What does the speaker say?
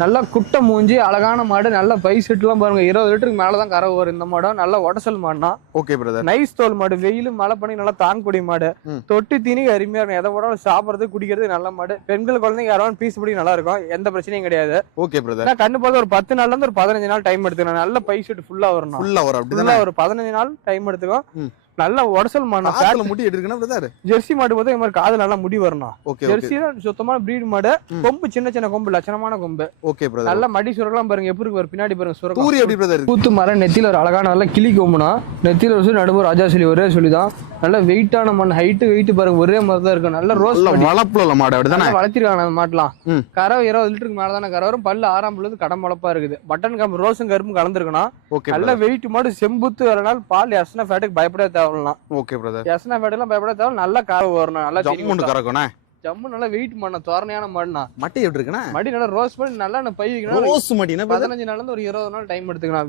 நல்லா குட்டை மூஞ்சி அழகான மாடு, நல்ல பை செட்டுலாம் பாருங்க 20 லிட்டருக்கு மேலதான் கறவை வரும் இந்த மாடு. நல்ல உடசல் மாடுனா. Okay brother. நைஸ் தோல் மாடு, வெயிலும் மழை பண்ணி நல்லா தாங்கக்கூடிய மாடு. தொட்டி தீனி அருமையா இருக்கும். எதை போட சாப்பிடுறது குடிக்கிறது நல்ல மாடு. பெண்கள் குழந்தைங்க யாராவது பீஸ் படி நல்லா இருக்கும், எந்த பிரச்சனையும் கிடையாது. Okay brother. கண்ணு பார்த்து ஒரு 10 நாள்ல இருந்து ஒரு 15 நாள் டைம் எடுத்துக்கணும். நல்ல பை செட்டு ஃபுல்லா வரணும். ஃபுல்லா வரும் அப்படிதானே? ஒரு 15 நாள் டைம் எடுத்துக்கும். நல்ல உடசல் மாடு, காதுல முடி எடுக்கணும் பிரதர். ஜெர்சி மாடு போது இந்த மாதிரி காது நல்லா முடி வரணும். ஓகே. ஜெர்சி சுத்தமான பிரீட் மாடு. கொம்பு சின்ன சின்ன கொம்பு, லட்சணமான கொம்பு. Okay brother. நல்ல மடி சுரக்கலாம் பாருங்க எப்படி இருக்கு பின்னாடி பாருங்க சுரக்கம். தூரி எப்படி பிரதர்? கூத்து மரம் நெத்தியில ஒரு அழகான நல்ல கிளி கொம்புனா, நெத்தியில ஒரு நடுவு ராஜா சொல்லி ஒரே சொல்லிதான். நல்ல வெயிட்டான மண், ஹைட் வெயிட் பாருங்க ஒரே மாதிரி தான் இருக்கும். நல்ல ரோஸ் வளப்புல மாடு அப்படிதானே? வளர்த்திருக்காங்க அந்த மாட்டலாம். கறவை 20 லிட்டருக்கு மேலதானே கறவை வரும். பல்லு 6ஆம் பல்லு கடம் வளப்பா இருக்குது. பட்டன் கம்பு ரோஸும் கருப்பும் கலந்துருக்கணும். நல்ல வெயிட் மாடு, செம்புத்து வரனால பால் எஸ்னா ஃபேட்டுக்கு பயப்பட தேவையில்லாம். Okay brother. எஸ்னா ஃபேட்டுலாம் பயப்பட தேவை. நல்லா கறவை வரணும். நல்லா ஜம்முன்னு கறக்கணும். ஜம்மு நல்லா வெயிட் பண்ண தோரணையான மாடுனா. மட்டி எப்படி இருக்குன்னா? மடி நல்லா ரோஸ் பண்ணி நல்லா பை வைக்கணும். ரோஸ் மடினா 15 நாள்ல இருந்து ஒரு 20 நாள் டைம் எடுத்துக்கணும்.